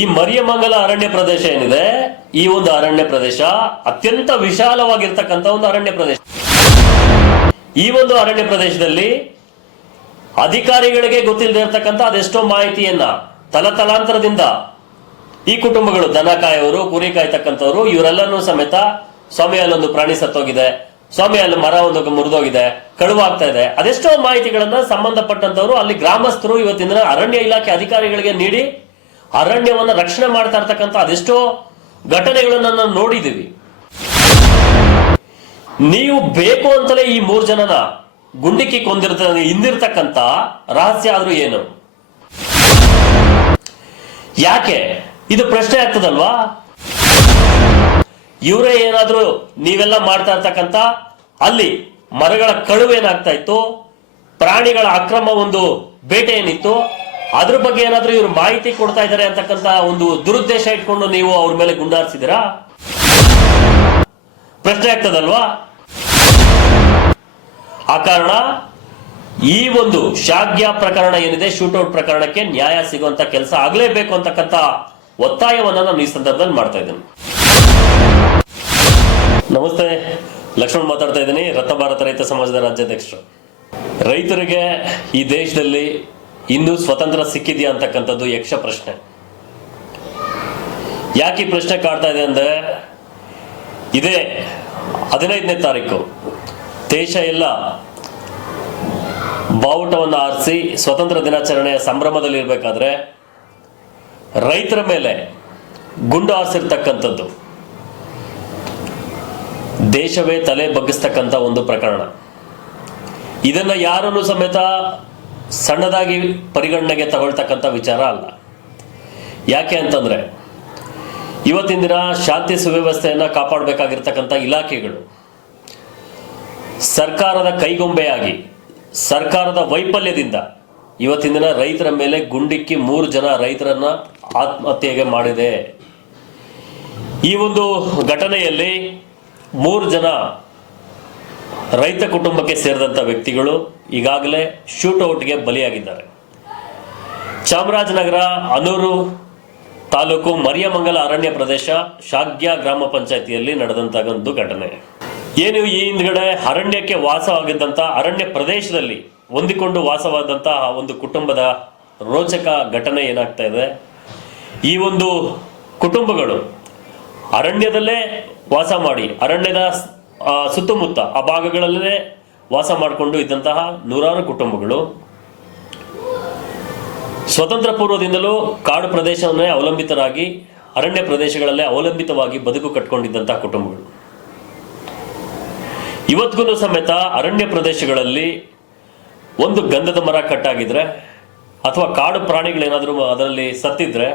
ಈ ಮರಿಯಮಂಗಲ ಅರಣ್ಯ ಪ್ರದೇಶ ಏನಿದೆ, ಈ ಒಂದು ಅರಣ್ಯ ಪ್ರದೇಶ ಅತ್ಯಂತ ವಿಶಾಲವಾಗಿರ್ತಕ್ಕಂಥ ಒಂದು ಅರಣ್ಯ ಪ್ರದೇಶ. ಈ ಒಂದು ಅರಣ್ಯ ಪ್ರದೇಶದಲ್ಲಿ ಅಧಿಕಾರಿಗಳಿಗೆ ಗೊತ್ತಿಲ್ಲದೆ ಇರತಕ್ಕಂಥ ಅದೆಷ್ಟೋ ಮಾಹಿತಿಯನ್ನ ತಲತಲಾಂತರದಿಂದ ಈ ಕುಟುಂಬಗಳು, ದನ ಕಾಯೋರು, ಕುರಿ ಕಾಯ್ತಕ್ಕಂಥವ್ರು, ಇವರೆಲ್ಲನೂ ಸಮೇತ ಸ್ವಾಮಿ ಅಲ್ಲೊಂದು ಪ್ರಾಣಿ ಸತ್ತೋಗಿದೆ, ಸ್ವಾಮಿ ಅಲ್ಲಿ ಮರ ಒಂದು ಮುರಿದೋಗಿದೆ, ಕಳುವಾಗ್ತಾ ಇದೆ, ಅದೆಷ್ಟೋ ಮಾಹಿತಿಗಳನ್ನ ಸಂಬಂಧಪಟ್ಟಂತವ್ರು ಅಲ್ಲಿ ಗ್ರಾಮಸ್ಥರು ಇವತ್ತಿನ ಅರಣ್ಯ ಇಲಾಖೆ ಅಧಿಕಾರಿಗಳಿಗೆ ನೀಡಿ ಅರಣ್ಯವನ್ನ ರಕ್ಷಣೆ ಮಾಡ್ತಾ ಇರ್ತಕ್ಕಂಥ ಅದೆಷ್ಟೋ ಘಟನೆಗಳನ್ನ ನಾವು ನೋಡಿದೀವಿ. ನೀವು ಬೇಕು ಅಂತಲೇ ಈ 3 ಜನನ ಗುಂಡಿಕ್ಕಿ ಹಿಂದಿರ್ತಕ್ಕಂಥ ರಹಸ್ಯ ಆದ್ರೂ ಏನು, ಯಾಕೆ ಇದು ಪ್ರಶ್ನೆ ಆಗ್ತದಲ್ವಾ? ಇವರೇ ಏನಾದ್ರೂ ನೀವೆಲ್ಲ ಮಾಡ್ತಾ ಇರ್ತಕ್ಕಂಥ ಅಲ್ಲಿ ಮರಗಳ ಕಳುವೇನಾಗ್ತಾ ಇತ್ತು, ಪ್ರಾಣಿಗಳ ಅಕ್ರಮ ಒಂದು ಬೇಟೆ ಏನಿತ್ತು, ಅದ್ರ ಬಗ್ಗೆ ಏನಾದ್ರೂ ಇವ್ರು ಮಾಹಿತಿ ಕೊಡ್ತಾ ಇದ್ದಾರೆ ಅಂತಕ್ಕಂಥ ಒಂದು ದುರುದ್ದೇಶ ಇಟ್ಕೊಂಡು ನೀವು ಅವ್ರ ಮೇಲೆ ಗುಂಡಾರಿಸಿದಿರಾ? ಪ್ರಶ್ನೆ ಆಗ್ತದಲ್ವಾ? ಆ ಕಾರಣ ಈ ಒಂದು ಶಾಗ್ಯ ಪ್ರಕರಣ ಏನಿದೆ, ಶೂಟೌಟ್ ಪ್ರಕರಣಕ್ಕೆ ನ್ಯಾಯ ಸಿಗುವಂತ ಕೆಲಸ ಆಗ್ಲೇಬೇಕು ಅಂತಕ್ಕಂಥ ಒತ್ತಾಯವನ್ನ ನಾನು ಈ ಸಂದರ್ಭದಲ್ಲಿ ಮಾಡ್ತಾ ಇದ್ದೇನೆ. ನಮಸ್ತೆ, ಲಕ್ಷ್ಮಣ್ ಮಾತಾಡ್ತಾ ಇದ್ದೀನಿ, ರತ್ನ ಭಾರತ ರೈತ ಸಮಾಜದ ರಾಜ್ಯಾಧ್ಯಕ್ಷರು. ರೈತರಿಗೆ ಈ ದೇಶದಲ್ಲಿ ಇನ್ನೂ ಸ್ವತಂತ್ರ ಸಿಕ್ಕಿದೆಯಾ ಅಂತಕ್ಕಂಥದ್ದು ಯಕ್ಷ ಪ್ರಶ್ನೆ. ಯಾಕೆ ಈ ಪ್ರಶ್ನೆ ಕಾಡ್ತಾ ಇದೆ ಅಂದ್ರೆ, ಇದೇ 15ನೇ ತಾರೀಕು ದೇಶ ಎಲ್ಲ ಬಾವುಟವನ್ನು ಆರಿಸಿ ಸ್ವತಂತ್ರ ದಿನಾಚರಣೆಯ ಸಂಭ್ರಮದಲ್ಲಿ ಇರಬೇಕಾದ್ರೆ ರೈತರ ಮೇಲೆ ಗುಂಡು ಹಾರಿಸಿರ್ತಕ್ಕಂಥದ್ದು ದೇಶವೇ ತಲೆ ಬಗ್ಗಿಸ್ತಕ್ಕಂಥ ಒಂದು ಪ್ರಕರಣ. ಇದನ್ನ ಯಾರನ್ನು ಸಮೇತ ಸಣ್ಣದಾಗಿ ಪರಿಗಣನೆಗೆ ತಗೊಳ್ತಕ್ಕಂಥ ವಿಚಾರ ಅಲ್ಲ. ಯಾಕೆ ಅಂತಂದ್ರೆ, ಇವತ್ತಿನ ದಿನ ಶಾಂತಿ ಸುವ್ಯವಸ್ಥೆಯನ್ನ ಕಾಪಾಡಬೇಕಾಗಿರ್ತಕ್ಕಂಥ ಇಲಾಖೆಗಳು ಸರ್ಕಾರದ ಕೈಗೊಂಬೆಯಾಗಿ, ಸರ್ಕಾರದ ವೈಫಲ್ಯದಿಂದ ಇವತ್ತಿನ ದಿನ ರೈತರ ಮೇಲೆ ಗುಂಡಿಕ್ಕಿ 3 ಜನ ರೈತರನ್ನ ಆತ್ಮಹತ್ಯೆಗೆ ಮಾಡಿದೆ. ಈ ಒಂದು ಘಟನೆಯಲ್ಲಿ 3 ಜನ ರೈತ ಕುಟುಂಬಕ್ಕೆ ಸೇರಿದಂಥ ವ್ಯಕ್ತಿಗಳು ಈಗಾಗಲೇ ಶೂಟೌಟ್ಗೆ ಬಲಿಯಾಗಿದ್ದಾರೆ. ಚಾಮರಾಜನಗರ ಅನೂರು ತಾಲೂಕು ಮರಿಯಮಂಗಲ ಅರಣ್ಯ ಪ್ರದೇಶ ಶಾಗ್ಯ ಗ್ರಾಮ ಪಂಚಾಯಿತಿಯಲ್ಲಿ ನಡೆದಂತಹ ಒಂದು ಘಟನೆ. ಏನು ಈ ಹಿಂದ್ಗಡೆ ಅರಣ್ಯಕ್ಕೆ ವಾಸವಾಗಿದ್ದಂಥ ಅರಣ್ಯ ಪ್ರದೇಶದಲ್ಲಿ ಹೊಂದಿಕೊಂಡು ವಾಸವಾದಂತಹ ಒಂದು ಕುಟುಂಬದ ರೋಚಕ ಘಟನೆ ಏನಾಗ್ತಾ ಇದೆ. ಈ ಒಂದು ಕುಟುಂಬಗಳು ಅರಣ್ಯದಲ್ಲೇ ವಾಸ ಮಾಡಿ, ಅರಣ್ಯದ ಸುತ್ತಮುತ್ತ ಆ ಭಾಗಗಳಲ್ಲೇ ವಾಸ ಮಾಡಿಕೊಂಡು ಇದ್ದಂತಹ ನೂರಾರು ಕುಟುಂಬಗಳು ಸ್ವತಂತ್ರ ಪೂರ್ವದಿಂದಲೂ ಕಾಡು ಪ್ರದೇಶವನ್ನೇ ಅವಲಂಬಿತರಾಗಿ, ಅರಣ್ಯ ಪ್ರದೇಶಗಳಲ್ಲೇ ಅವಲಂಬಿತವಾಗಿ ಬದುಕು ಕಟ್ಕೊಂಡಿದ್ದಂತಹ ಕುಟುಂಬಗಳು ಇವತ್ತಿಗೂ ಸಮೇತ ಅರಣ್ಯ ಪ್ರದೇಶಗಳಲ್ಲಿ ಒಂದು ಗಂಧದ ಮರ ಕಟ್ಟಾಗಿದ್ರೆ ಅಥವಾ ಕಾಡು ಪ್ರಾಣಿಗಳೇನಾದ್ರೂ ಅದರಲ್ಲಿ ಸತ್ತಿದ್ರೆ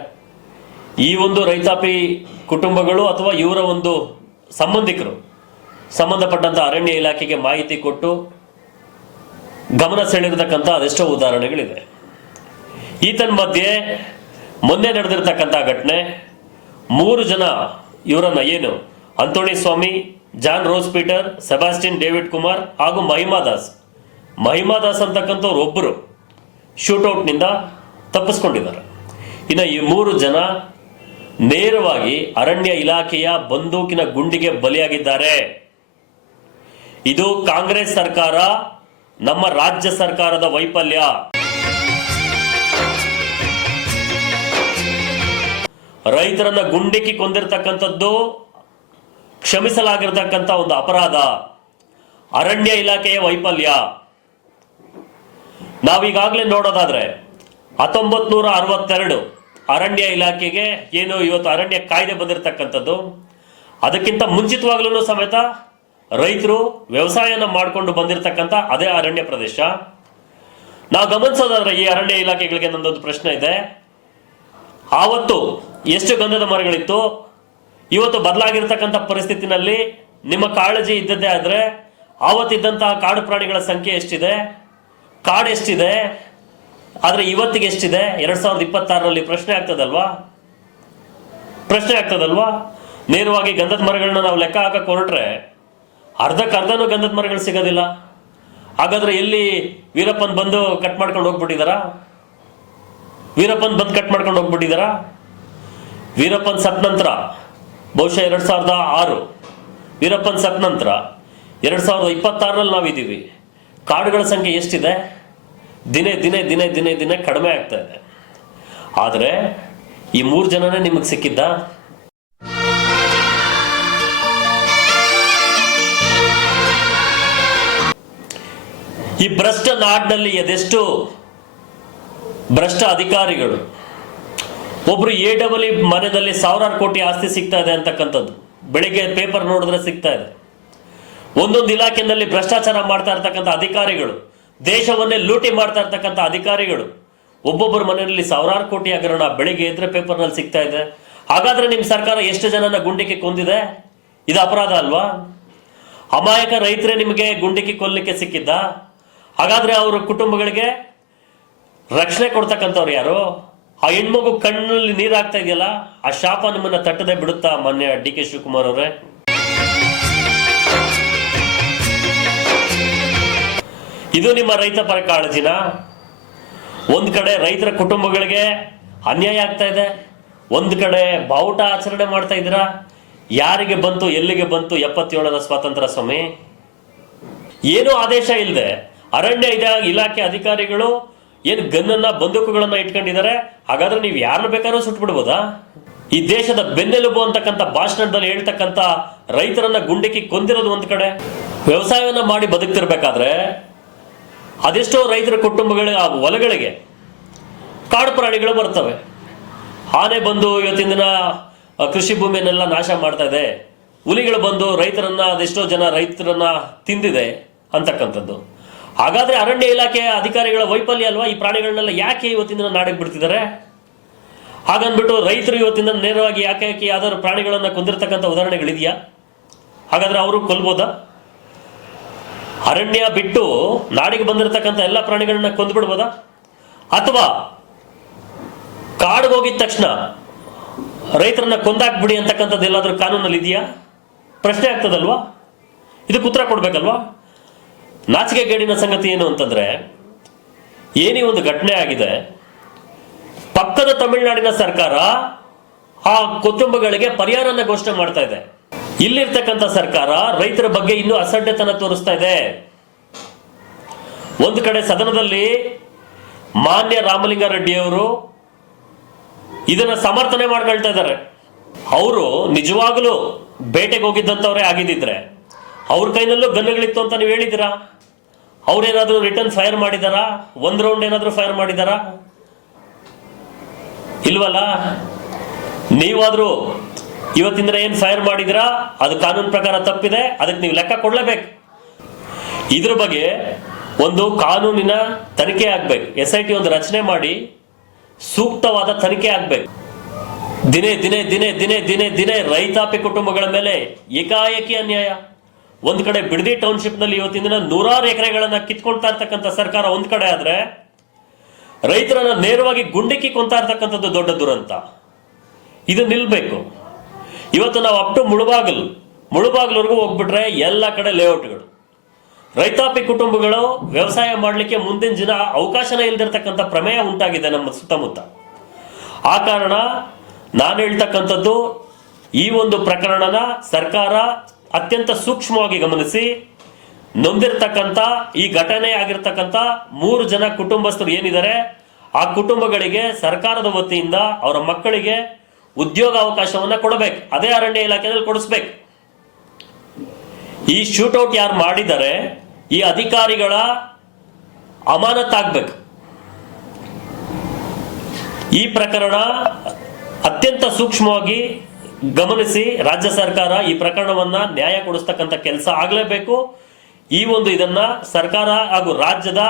ಈ ಒಂದು ರೈತಾಪಿ ಕುಟುಂಬಗಳು ಅಥವಾ ಇವರ ಒಂದು ಸಂಬಂಧಿಕರು ಸಂಬಂಧಪಟ್ಟಂತ ಅರಣ್ಯ ಇಲಾಖೆಗೆ ಮಾಹಿತಿ ಕೊಟ್ಟು ಗಮನ ಸೆಳೆದಿರ್ತಕ್ಕಂಥ ಅದೆಷ್ಟೋ ಉದಾಹರಣೆಗಳಿದೆ. ಈತನ ಮಧ್ಯೆ ಮೊನ್ನೆ ನಡೆದಿರ್ತಕ್ಕಂಥ ಘಟನೆ, 3 ಜನ ಇವರನ್ನ ಏನು Anthony Swamy, John Rose Peter, Sebastian David Kumar ಹಾಗೂ ಮಹಿಮಾ ದಾಸ್ ಅಂತಕ್ಕಂಥವ್ರು ಒಬ್ಬರು ಶೂಟೌಟ್ನಿಂದ ತಪ್ಪಿಸ್ಕೊಂಡಿದ್ದಾರೆ. ಇನ್ನು ಈ 3 ಜನ ನೇರವಾಗಿ ಅರಣ್ಯ ಇಲಾಖೆಯ ಬಂದೂಕಿನ ಗುಂಡಿಗೆ ಬಲಿಯಾಗಿದ್ದಾರೆ. ಇದು ಕಾಂಗ್ರೆಸ್ ಸರ್ಕಾರ, ನಮ್ಮ ರಾಜ್ಯ ಸರ್ಕಾರದ ವೈಫಲ್ಯ. ರೈತರನ್ನ ಗುಂಡಿಕ್ಕಿ ಕೊಂದಿರ್ತಕ್ಕಂಥದ್ದು ಕ್ಷಮಿಸಲಾಗಿರ್ತಕ್ಕಂಥ ಒಂದು ಅಪರಾಧ, ಅರಣ್ಯ ಇಲಾಖೆಯ ವೈಫಲ್ಯ. ನಾವೀಗಾಗಲೇ ನೋಡೋದಾದ್ರೆ 1962 ಅರಣ್ಯ ಇಲಾಖೆಗೆ ಏನು ಇವತ್ತು ಅರಣ್ಯ ಕಾಯ್ದೆ ಬಂದಿರತಕ್ಕಂಥದ್ದು, ಅದಕ್ಕಿಂತ ಮುಂಚಿತವಾಗ್ಲೂ ಸಮೇತ ರೈತರು ವ್ಯವಸಾಯನ ಮಾಡಿಕೊಂಡು ಬಂದಿರತಕ್ಕಂಥ ಅದೇ ಅರಣ್ಯ ಪ್ರದೇಶ. ನಾವು ಗಮನಿಸೋದಾದ್ರೆ ಈ ಅರಣ್ಯ ಇಲಾಖೆಗಳಿಗೆ ನನ್ನೊಂದು ಪ್ರಶ್ನೆ ಇದೆ. ಆವತ್ತು ಎಷ್ಟು ಗಂಧದ ಮರಗಳಿತ್ತು, ಇವತ್ತು ಬದಲಾಗಿರ್ತಕ್ಕಂಥ ಪರಿಸ್ಥಿತಿನಲ್ಲಿ ನಿಮ್ಮ ಕಾಳಜಿ ಇದ್ದದ್ದೇ ಆದ್ರೆ ಆವತ್ತಿದ್ದಂತಹ ಕಾಡು ಪ್ರಾಣಿಗಳ ಸಂಖ್ಯೆ ಎಷ್ಟಿದೆ, ಕಾಡು ಎಷ್ಟಿದೆ, ಆದ್ರೆ ಇವತ್ತಿಗೆ ಎಷ್ಟಿದೆ 2026ರಲ್ಲಿ? ಪ್ರಶ್ನೆ ಆಗ್ತದಲ್ವಾ? ನೇರವಾಗಿ ಗಂಧದ ಮರಗಳನ್ನ ನಾವು ಲೆಕ್ಕ ಹಾಕಕ್ಕೆ ಹೊರಟ್ರೆ ಅರ್ಧಕ್ಕರ್ಧನೂ ಗಂಧದ ಮರಗಳು ಸಿಗೋದಿಲ್ಲ. ಹಾಗಾದ್ರೆ ಎಲ್ಲಿ ವೀರಪ್ಪನ್ ಬಂದು ಕಟ್ ಮಾಡ್ಕೊಂಡು ಹೋಗ್ಬಿಟ್ಟಿದಾರಾ? ವೀರಪ್ಪನ್ ಸತ್ ನಂತರ ಬಹುಶಃ 2006, ವೀರಪ್ಪನ್ ಸತ್ ನಂತರ 2026ರಲ್ಲಿ ನಾವಿದ್ದೀವಿ. ಕಾಡುಗಳ ಸಂಖ್ಯೆ ಎಷ್ಟಿದೆ? ದಿನೇ ದಿನೇ ದಿನೇ ದಿನೇ ದಿನೇ ಕಡಿಮೆ ಆಗ್ತಾ ಇದೆ. ಆದರೆ ಈ 3 ಜನನೇ ನಿಮಗೆ ಸಿಕ್ಕಿದ್ದ? ಈ ಭ್ರಷ್ಟ ನಾಡಿನಲ್ಲಿ ಅದೆಷ್ಟು ಭ್ರಷ್ಟ ಅಧಿಕಾರಿಗಳು. ಒಬ್ರು AEE ಮನೆಯಲ್ಲಿ 1000 ಕೋಟಿ ಆಸ್ತಿ ಸಿಗ್ತಾ ಇದೆ ಅಂತಕ್ಕಂಥದ್ದು ಬೆಳಿಗ್ಗೆ ಪೇಪರ್ ನೋಡಿದ್ರೆ ಸಿಗ್ತಾ ಇದೆ. ಒಂದೊಂದು ಇಲಾಖೆಯಲ್ಲಿ ಭ್ರಷ್ಟಾಚಾರ ಮಾಡ್ತಾ ಇರ್ತಕ್ಕಂಥ ಅಧಿಕಾರಿಗಳು, ದೇಶವನ್ನೇ ಲೂಟಿ ಮಾಡ್ತಾ ಇರ್ತಕ್ಕಂಥ ಅಧಿಕಾರಿಗಳು, ಒಬ್ಬೊಬ್ಬರ ಮನೆಯಲ್ಲಿ 1000 ಕೋಟಿ ಹಗರಣ ಬೆಳಿಗ್ಗೆ ಎದ್ರೆ ಪೇಪರ್ನಲ್ಲಿ ಸಿಗ್ತಾ ಇದೆ. ಹಾಗಾದ್ರೆ ನಿಮ್ಮ ಸರ್ಕಾರ ಎಷ್ಟು ಜನನ ಗುಂಡಿಕ್ಕಿ ಕೊಂದಿದೆ? ಇದು ಅಪರಾಧ ಅಲ್ವಾ? ಅಮಾಯಕ ರೈತರೇ ನಿಮಗೆ ಗುಂಡಿಕ್ಕಿ ಕೊಲ್ಲಲಿಕ್ಕೆ ಸಿಕ್ಕಿದ್ದ? ಹಾಗಾದ್ರೆ ಅವರ ಕುಟುಂಬಗಳಿಗೆ ರಕ್ಷಣೆ ಕೊಡ್ತಕ್ಕಂಥವ್ರು ಯಾರು? ಆ ಹೆಣ್ಮಗು ಕಣ್ಣಲ್ಲಿ ನೀರಾಗ್ತಾ ಇದೆಯಲ್ಲ, ಆ ಶಾಪ ನಿಮ್ಮನ್ನ ತಟ್ಟದೆ ಬಿಡುತ್ತಾ ಮಾನ್ಯ DK ಶಿವಕುಮಾರ್ ಅವರೇ? ಇದು ನಿಮ್ಮ ರೈತ ಪರ ಕಾಳಜಿನ? ಒಂದ್ ಕಡೆ ರೈತರ ಕುಟುಂಬಗಳಿಗೆ ಅನ್ಯಾಯ ಆಗ್ತಾ ಇದೆ, ಒಂದ್ ಕಡೆ ಬಾವುಟ ಆಚರಣೆ ಮಾಡ್ತಾ ಇದ್ದೀರಾ. ಯಾರಿಗೆ ಬಂತು, ಎಲ್ಲಿಗೆ ಬಂತು 77ರ ಸ್ವಾತಂತ್ರ್ಯ ಸ್ವಾಮಿ? ಏನೂ ಆದೇಶ ಇಲ್ಲದೆ ಅರಣ್ಯ ಇಲಾಖೆ ಅಧಿಕಾರಿಗಳು ಏನು ಗನ್ನನ್ನ ಬಂದೂಕುಗಳನ್ನ ಇಟ್ಕೊಂಡಿದ್ದಾರೆ. ಹಾಗಾದ್ರೆ ನೀವು ಯಾರನ್ನ ಬೇಕಾದ್ರೂ ಸುಟ್ಬಿಡ್ಬೋದಾ? ಈ ದೇಶದ ಬೆನ್ನೆಲುಬು ಅಂತಕ್ಕಂಥ ಭಾಷಣದಲ್ಲಿ ಹೇಳ್ತಕ್ಕಂಥ ರೈತರನ್ನ ಗುಂಡಿಕ್ಕಿ ಕೊಂದಿರೋದು ಒಂದ್ ಕಡೆ. ವ್ಯವಸಾಯವನ್ನ ಮಾಡಿ ಬದುಕ್ತಿರ್ಬೇಕಾದ್ರೆ ಅದೆಷ್ಟೋ ರೈತರ ಕುಟುಂಬಗಳ ಹೊಲಗಳಿಗೆ ಕಾಡು ಪ್ರಾಣಿಗಳು ಬರ್ತವೆ. ಆನೆ ಬಂದು ಇವತ್ತಿನ ದಿನ ಕೃಷಿ ಭೂಮಿಯನ್ನೆಲ್ಲ ನಾಶ ಮಾಡ್ತಾ ಇದೆ. ಹುಲಿಗಳು ಬಂದು ರೈತರನ್ನ, ಅದೆಷ್ಟೋ ಜನ ರೈತರನ್ನ ತಿಂದಿದೆ ಅಂತಕ್ಕಂಥದ್ದು. ಹಾಗಾದ್ರೆ ಅರಣ್ಯ ಇಲಾಖೆಯ ಅಧಿಕಾರಿಗಳ ವೈಫಲ್ಯ ಅಲ್ವಾ? ಈ ಪ್ರಾಣಿಗಳನ್ನೆಲ್ಲ ಯಾಕೆ ಇವತ್ತಿನ ದಿನ ನಾಡಿಗೆ ಬಿಡ್ತಿದ್ದಾರೆ? ಹಾಗನ್ಬಿಟ್ಟು ರೈತರು ಇವತ್ತಿನ ನೇರವಾಗಿ ಯಾಕೆ ಯಾವ್ದಾದ್ರು ಪ್ರಾಣಿಗಳನ್ನ ಕೊಂದಿರ್ತಕ್ಕಂಥ ಉದಾಹರಣೆಗಳಿದೆಯಾ? ಹಾಗಾದ್ರೆ ಅವರು ಕೊಲ್ಬೋದಾ? ಅರಣ್ಯ ಬಿಟ್ಟು ನಾಡಿಗೆ ಬಂದಿರತಕ್ಕಂಥ ಎಲ್ಲ ಪ್ರಾಣಿಗಳನ್ನ ಕೊಂದ್ಬಿಡ್ಬೋದಾ? ಅಥವಾ ಕಾಡಿಗೆ ಹೋಗಿದ ತಕ್ಷಣ ರೈತರನ್ನ ಕೊಂದಾಕ್ಬಿಡಿ ಅಂತಕ್ಕಂಥದ್ದು ಎಲ್ಲಾದ್ರೂ ಕಾನೂನಲ್ಲಿ ಇದೆಯಾ? ಪ್ರಶ್ನೆ ಆಗ್ತದಲ್ವಾ? ಇದಕ್ಕೆ ಉತ್ತರ ಕೊಡ್ಬೇಕಲ್ವಾ? ನಾಚಿಕೆಗೇಡಿನ ಸಂಗತಿ ಏನು ಅಂತಂದ್ರೆ, ಏನೇ ಒಂದು ಘಟನೆ ಆಗಿದೆ, ಪಕ್ಕದ ತಮಿಳುನಾಡಿನ ಸರ್ಕಾರ ಆ ಕುಟುಂಬಗಳಿಗೆ ಪರಿಹಾರನ ಘೋಷಣೆ ಮಾಡ್ತಾ ಇದೆ. ಇಲ್ಲಿರ್ತಕ್ಕಂಥ ಸರ್ಕಾರ ರೈತರ ಬಗ್ಗೆ ಇನ್ನೂ ಅಸಡ್ಡೆತನ ತೋರಿಸ್ತಾ ಇದೆ. ಒಂದು ಕಡೆ ಸದನದಲ್ಲಿ ಮಾನ್ಯ ರಾಮಲಿಂಗಾರೆಡ್ಡಿ ಅವರು ಇದನ್ನ ಸಮರ್ಥನೆ ಮಾಡ್ಕೊಳ್ತಾ ಇದ್ದಾರೆ. ಅವರು ನಿಜವಾಗ್ಲೂ ಬೇಟೆಗೆ ಹೋಗಿದ್ದಂಥವ್ರೇ ಆಗಿದ್ದಿದ್ರೆ ಅವ್ರ ಕೈನಲ್ಲೂ ಗನ್ನುಗಳಿತ್ತು ಅಂತ ನೀವು ಹೇಳಿದ್ದೀರಾ? ಅವ್ರೇನಾದ್ರೂ ರಿಟರ್ನ್ ಫೈರ್ ಮಾಡಿದಾರಾ? ಒಂದ್ ರೌಂಡ್ ಏನಾದ್ರೂ ಫೈರ್ ಮಾಡಿದಾರಾ? ಇಲ್ವಲ್ಲ. ನೀವಾದ್ರೂ ಇವತ್ತಿಂದ ಏನ್ ಫೈರ್ ಮಾಡಿದಿರಾ ಅದು ಕಾನೂನು ಪ್ರಕಾರ ತಪ್ಪಿದೆ, ಅದಕ್ಕೆ ನೀವು ಲೆಕ್ಕ ಕೊಡ್ಲೇಬೇಕು. ಇದ್ರ ಬಗ್ಗೆ ಒಂದು ಕಾನೂನಿನ ತನಿಖೆ ಆಗ್ಬೇಕು. SIT ಒಂದು ರಚನೆ ಮಾಡಿ ಸೂಕ್ತವಾದ ತನಿಖೆ ಆಗ್ಬೇಕು. ದಿನೇ ದಿನೇ ದಿನೇ ದಿನೇ ದಿನೇ ದಿನೇ ರೈತಾಪಿ ಕುಟುಂಬಗಳ ಮೇಲೆ ಏಕಾಏಕಿ ಅನ್ಯಾಯ. ಒಂದ್ ಕಡೆ ಬಿಡದಿ ಟೌನ್ಶಿಪ್ ನಲ್ಲಿ ಇವತ್ತಿನ ದಿನ 100 ಎಕರೆಗಳನ್ನ ಕಿತ್ಕೊಳ್ತಾ ಇರ್ತಕ್ಕಂಥ ಸರ್ಕಾರ ಒಂದ್ ಕಡೆ ಆದ್ರೆ, ರೈತರನ್ನ ನೇರವಾಗಿ ಗುಂಡಿಕ್ಕಿ ಕೊಂತಾ ಇರ್ತಕ್ಕಂಥದ್ದು ದೊಡ್ಡ ದುರಂತ. ಇದು ನಿಲ್ಬೇಕು. ಇವತ್ತು ನಾವು ಅಪ್ ಟು ಮುಳುಬಾಗಿಲವರೆಗೂ ಹೋಗ್ಬಿಟ್ರೆ ಎಲ್ಲ ಕಡೆ ಲೇಔಟ್ಗಳು. ರೈತಾಪಿ ಕುಟುಂಬಗಳು ವ್ಯವಸಾಯ ಮಾಡಲಿಕ್ಕೆ ಮುಂದಿನ ದಿನ ಅವಕಾಶನೇ ಇಲ್ದಿರ್ತಕ್ಕಂಥ ಪ್ರಮೇಯ ಉಂಟಾಗಿದೆ ನಮ್ಮ ಸುತ್ತಮುತ್ತ. ಆ ಕಾರಣ ನಾನು ಹೇಳ್ತಕ್ಕಂಥದ್ದು, ಈ ಒಂದು ಪ್ರಕರಣನ ಸರ್ಕಾರ ಅತ್ಯಂತ ಸೂಕ್ಷ್ಮವಾಗಿ ಗಮನಿಸಿ, ನೊಂದಿರ್ತಕ್ಕಂಥ ಈ ಘಟನೆ ಆಗಿರ್ತಕ್ಕಂಥ 3 ಜನ ಕುಟುಂಬಸ್ಥರು ಏನಿದ್ದಾರೆ, ಆ ಕುಟುಂಬಗಳಿಗೆ ಸರ್ಕಾರದ ವತಿಯಿಂದ ಅವರ ಮಕ್ಕಳಿಗೆ ಉದ್ಯೋಗ ಅವಕಾಶವನ್ನ ಕೊಡಬೇಕು. ಅದೇ ಅರಣ್ಯ ಇಲಾಖೆಯಲ್ಲಿ ಕೊಡಿಸ್ಬೇಕು. ಈ ಶೂಟೌಟ್ ಯಾರು ಮಾಡಿದ್ದಾರೆ, ಈ ಅಧಿಕಾರಿಗಳ ಅಮಾನತಾಗ್ಬೇಕು. ಈ ಪ್ರಕರಣ ಅತ್ಯಂತ ಸೂಕ್ಷ್ಮವಾಗಿ ಗಮನಿಸಿ ರಾಜ್ಯ ಸರ್ಕಾರ ಈ ಪ್ರಕರಣವನ್ನ ನ್ಯಾಯ ಕೊಡಿಸ್ತಕ್ಕಂಥ ಕೆಲಸ ಆಗಲೇಬೇಕು. ಈ ಒಂದು ಇದನ್ನ ಸರ್ಕಾರ ಹಾಗೂ ರಾಜ್ಯದ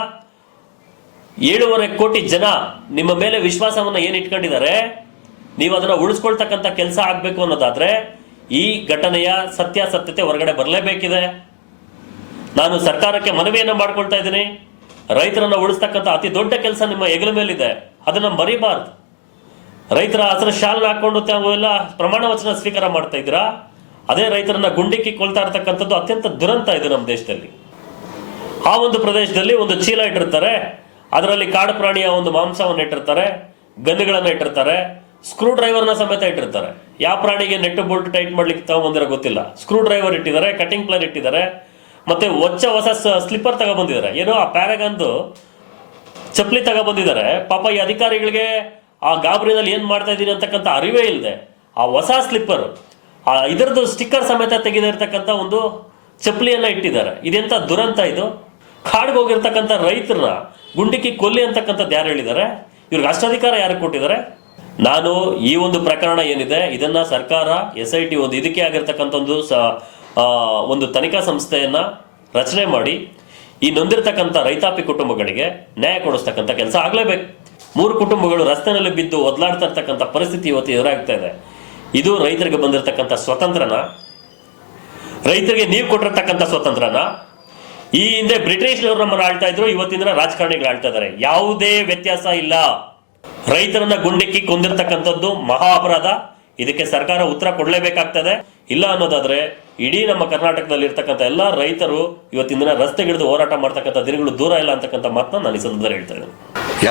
7.5 ಕೋಟಿ ಜನ ನಿಮ್ಮ ಮೇಲೆ ವಿಶ್ವಾಸವನ್ನ ಏನ್ ಇಟ್ಕೊಂಡಿದ್ದಾರೆ, ನೀವು ಅದನ್ನ ಉಳಿಸ್ಕೊಳ್ತಕ್ಕಂಥ ಕೆಲಸ ಆಗ್ಬೇಕು ಅನ್ನೋದಾದ್ರೆ ಈ ಘಟನೆಯ ಸತ್ಯಾಸತ್ಯತೆ ಹೊರಗಡೆ ಬರಲೇಬೇಕಿದೆ. ನಾನು ಸರ್ಕಾರಕ್ಕೆ ಮನವಿಯನ್ನ ಮಾಡ್ಕೊಳ್ತಾ ಇದ್ದೀನಿ. ರೈತರನ್ನ ಉಳಿಸ್ತಕ್ಕಂಥ ಅತಿ ದೊಡ್ಡ ಕೆಲಸ ನಿಮ್ಮ ಹೆಗಲ ಮೇಲಿದೆ, ಅದನ್ನ ಮರಿಬಾರ್ದು. ರೈತರ ಹಸಿರು ಶಾಲ್ ಹಾಕೊಂಡು ತಾವೆಲ್ಲ ಪ್ರಮಾಣ ವಚನ ಸ್ವೀಕಾರ ಮಾಡ್ತಾ ಇದ್ದೀರಾ. ಅದೇ ರೈತರನ್ನ ಗುಂಡಿಕ್ಕಿ ಕೊಲ್ತಾ ಇರ್ತಕ್ಕಂಥದ್ದು ಅತ್ಯಂತ ದುರಂತ ಇದೆ ನಮ್ಮ ದೇಶದಲ್ಲಿ. ಆ ಒಂದು ಪ್ರದೇಶದಲ್ಲಿ ಒಂದು ಚೀಲ ಇಟ್ಟಿರ್ತಾರೆ, ಅದರಲ್ಲಿ ಕಾಡು ಪ್ರಾಣಿಯ ಒಂದು ಮಾಂಸವನ್ನು ಇಟ್ಟಿರ್ತಾರೆ, ಗನ್ನುಗಳನ್ನು ಇಟ್ಟಿರ್ತಾರೆ, ಸ್ಕ್ರೂ ಡ್ರೈವರ್ನ ಸಮೇತ ಇಟ್ಟಿರ್ತಾರೆ. ಯಾವ ಪ್ರಾಣಿಗೆ ನೆಟ್ ಬೋಲ್ಟ್ ಟೈಟ್ ಮಾಡ್ಲಿಕ್ಕೆ ತಗೊಂಬಂದಿರೋ ಗೊತ್ತಿಲ್ಲ, ಸ್ಕ್ರೂ ಡ್ರೈವರ್ ಇಟ್ಟಿದ್ದಾರೆ, ಕಟಿಂಗ್ ಪ್ಲೇನ್ ಇಟ್ಟಿದ್ದಾರೆ, ಮತ್ತೆ ಹೊಸ ಸ್ಲಿಪ್ಪರ್ ತಗೊಬಂದಿದ್ದಾರೆ. ಏನೋ ಆ ಪ್ಯಾರಾಗನ್ದು ಚಪ್ಪಲಿ ತಗೊಬಂದಿದ್ದಾರೆ. ಪಾಪ ಈ ಅಧಿಕಾರಿಗಳಿಗೆ ಆ ಗಾಬರಿನಲ್ಲಿ ಏನ್ ಮಾಡ್ತಾ ಇದೀನಿ ಅಂತಕ್ಕಂಥ ಅರಿವೇ ಇಲ್ಲದೆ ಆ ಹೊಸ ಸ್ಲಿಪ್ಪರ್ ಇದರದ್ದು ಸ್ಟಿಕ್ಕರ್ ಸಮೇತ ತೆಗೆದಿರ್ತಕ್ಕಂಥ ಒಂದು ಚಪ್ಪಲಿಯನ್ನ ಇಟ್ಟಿದ್ದಾರೆ. ಇದೆಂತ ದುರಂತ ಇದು. ಕಾಡ್ಗೆ ಹೋಗಿರ್ತಕ್ಕಂಥ ರೈತರನ್ನ ಗುಂಡಿಕ್ಕಿ ಕೊಲ್ಲಿ ಅಂತಕ್ಕಂಥದ್ದು ಯಾರು ಹೇಳಿದ್ದಾರೆ? ಇವ್ರಿಗೆ ಅಷ್ಟಾಧಿಕಾರ ಯಾರು ಕೊಟ್ಟಿದ್ದಾರೆ? ನಾನು ಈ ಒಂದು ಪ್ರಕರಣ ಏನಿದೆ ಇದನ್ನ ಸರ್ಕಾರ SIT ಒಂದು ಇದಕ್ಕೆ ಆಗಿರ್ತಕ್ಕಂಥ ಒಂದು ತನಿಖಾ ಸಂಸ್ಥೆಯನ್ನ ರಚನೆ ಮಾಡಿ ಈ ನೊಂದಿರ್ತಕ್ಕಂಥ ರೈತಾಪಿ ಕುಟುಂಬಗಳಿಗೆ ನ್ಯಾಯ ಕೊಡಿಸ್ತಕ್ಕಂಥ ಕೆಲಸ ಆಗ್ಲೇಬೇಕು. 3 ಕುಟುಂಬಗಳು ರಸ್ತೆನಲ್ಲಿ ಬಿದ್ದು ಒದ್ಲಾಡ್ತಾ ಇರ್ತಕ್ಕಂಥ ಪರಿಸ್ಥಿತಿ ಇವತ್ತು ಎದುರಾಗ್ತಾ ಇದೆ. ಇದು ರೈತರಿಗೆ ಬಂದಿರತಕ್ಕಂಥ ಸ್ವತಂತ್ರನ, ರೈತರಿಗೆ ನೀವು ಕೊಟ್ಟಿರ್ತಕ್ಕಂಥ ಸ್ವತಂತ್ರನ? ಈ ಹಿಂದೆ ಬ್ರಿಟಿಷ್ನವರು ನಮ್ಮನ್ನು ಆಳ್ತಾ ಇದ್ರು, ಇವತ್ತಿನ ರಾಜಕಾರಣಿಗಳು ಆಳ್ತಾ ಇದ್ದಾರೆ. ಯಾವುದೇ ವ್ಯತ್ಯಾಸ ಇಲ್ಲ. ರೈತರನ್ನ ಗುಂಡಿಕ್ಕಿ ಕೊಂದಿರ್ತಕ್ಕಂಥದ್ದು ಮಹಾ ಅಪರಾಧ. ಇದಕ್ಕೆ ಸರ್ಕಾರ ಉತ್ತರ ಕೊಡಲೇಬೇಕಾಗ್ತದೆ. ಇಲ್ಲ ಅನ್ನೋದಾದ್ರೆ ಇಡೀ ನಮ್ಮ ಕರ್ನಾಟಕದಲ್ಲಿ ಇರ್ತಕ್ಕಂಥ ಎಲ್ಲಾ ರೈತರು ಇವತ್ತಿನ ದಿನ ರಸ್ತೆಗಿಳಿದು ಹೋರಾಟ ಮಾಡ್ತಕ್ಕಂಥ ದಿನಗಳು ದೂರ ಇಲ್ಲ ಅಂತಕ್ಕಂಥ ಮಾತನ್ನ ನಾನು ಈ ಸಂದರ್ಭದಲ್ಲಿ ಹೇಳ್ತಾ ಇದ್ದೇನೆ.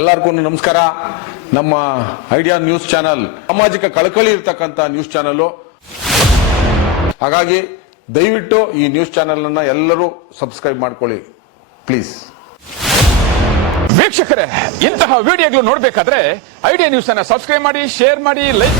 ಎಲ್ಲರಿಗೂ ನಮಸ್ಕಾರ. ನಮ್ಮ ಐಡಿಯಾ ನ್ಯೂಸ್ ಚಾನಲ್ ಸಾಮಾಜಿಕ ಕಳಕಳಿ ಇರ್ತಕ್ಕಂಥ ನ್ಯೂಸ್ ಚಾನಲ್. ಹಾಗಾಗಿ ದಯವಿಟ್ಟು ಈ ನ್ಯೂಸ್ ಚಾನೆಲ್ ಅನ್ನ ಎಲ್ಲರೂ ಸಬ್ಸ್ಕ್ರೈಬ್ ಮಾಡ್ಕೊಳ್ಳಿ ಪ್ಲೀಸ್. ವೀಕ್ಷಕರೇ, ಇಂತಹ ವಿಡಿಯೋಗಳು ನೋಡಬೇಕಾದ್ರೆ ಐಡಿಯಾ ನ್ಯೂಸ್ ಅನ್ನ ಸಬ್ಸ್ಕ್ರೈಬ್ ಮಾಡಿ, ಶೇರ್ ಮಾಡಿ, ಲೈಕ್